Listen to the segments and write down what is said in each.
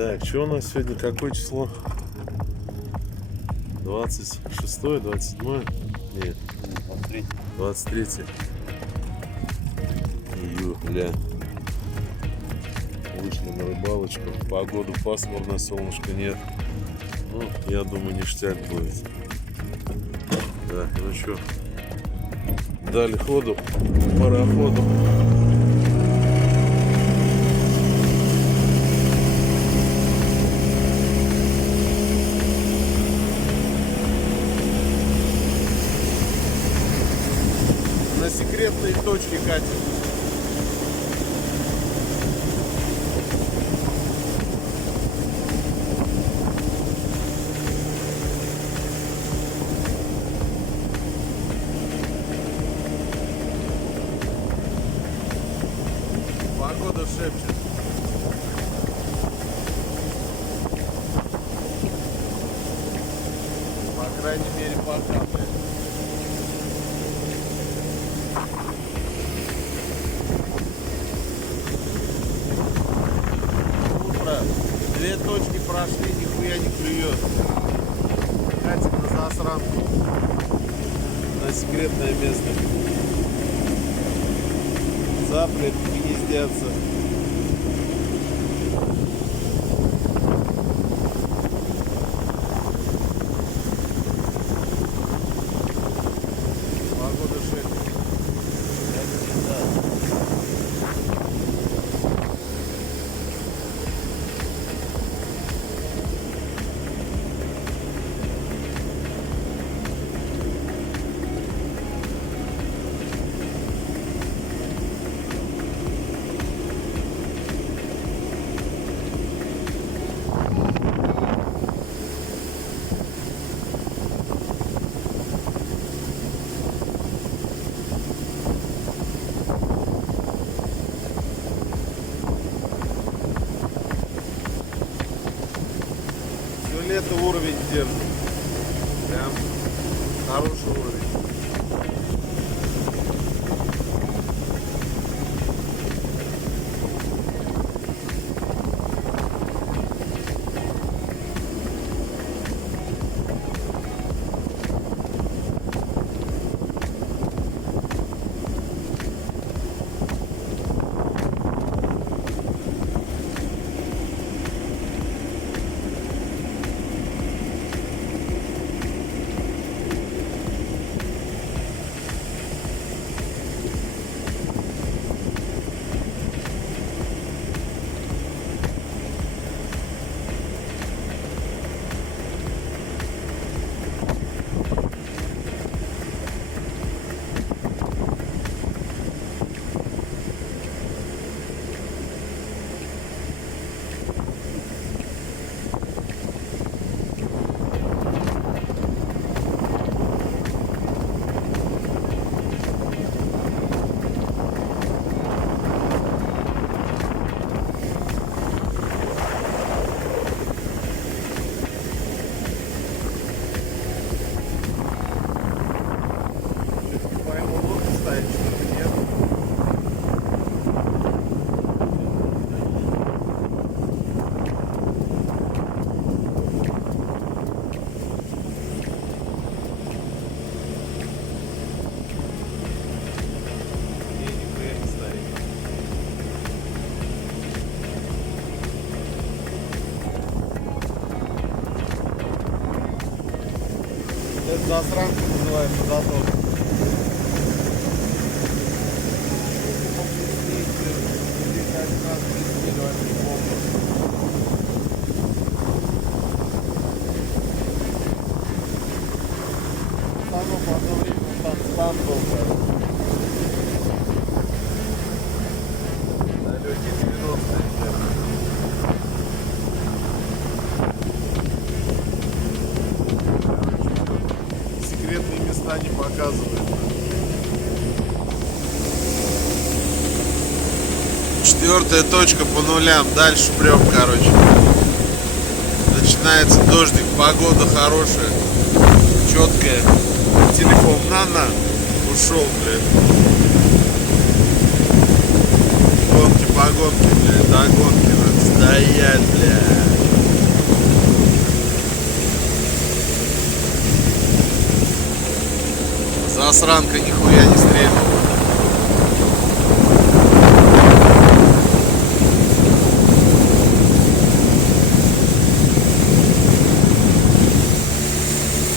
Так, что у нас сегодня? Какое число? 26-е, 27-е? Нет, 23 июля. Вышли на рыбалочку. Погода пасмурная, солнышка нет. Ну, я думаю, ништяк будет. Так, ну что, дали ходу пароходу. На секретные точки катим. Погода шепчет. По крайней мере, пока. Утро. 2 точки прошли, нихуя не клюет. Катим на засранку. На секретное место. Запрет гнездятся. Погода шепчет. Как всегда. Все лето уровень держит. Прям хороший уровень. Это засранка называется, затор. Там в одно время там стан был, далекие 90-е. Секретные места не показывают. 4-я точка по нулям. Дальше прям, короче. Начинается дождик, погода хорошая, четкая. Телефон Нана ушел, блядь. Гонки по гонке, блядь, до гонки надо стоять, блядь. Засранка нихуя не стрельнула.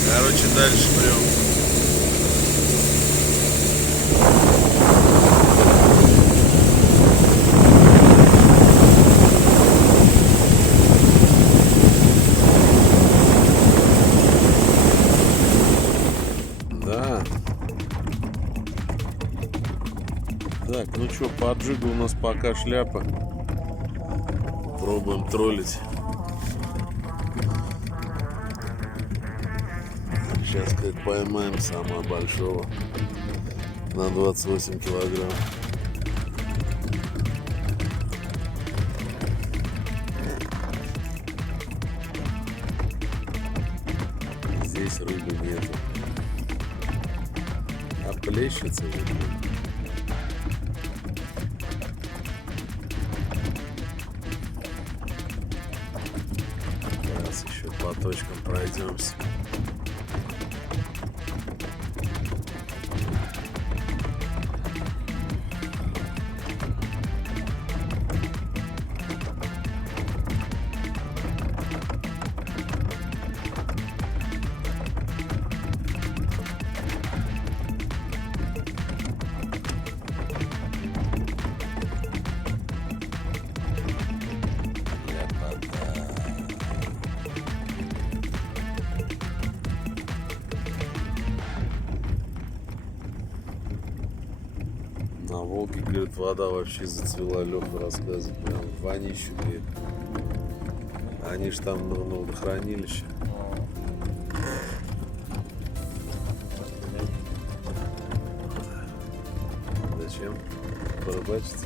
Короче, дальше прям. Да. Так, ну что, по отжигу у нас пока шляпа. Пробуем троллить. Сейчас как поймаем самого большого на 28 килограмм. Здесь рыбы нету. А плещется же. Сейчас еще по точкам пройдемся. На Волге, говорит, вода вообще зацвела, Леха рассказывает, прям вонищу, говорит. Они ж там на водохранилище. Зачем? Порыбачиться?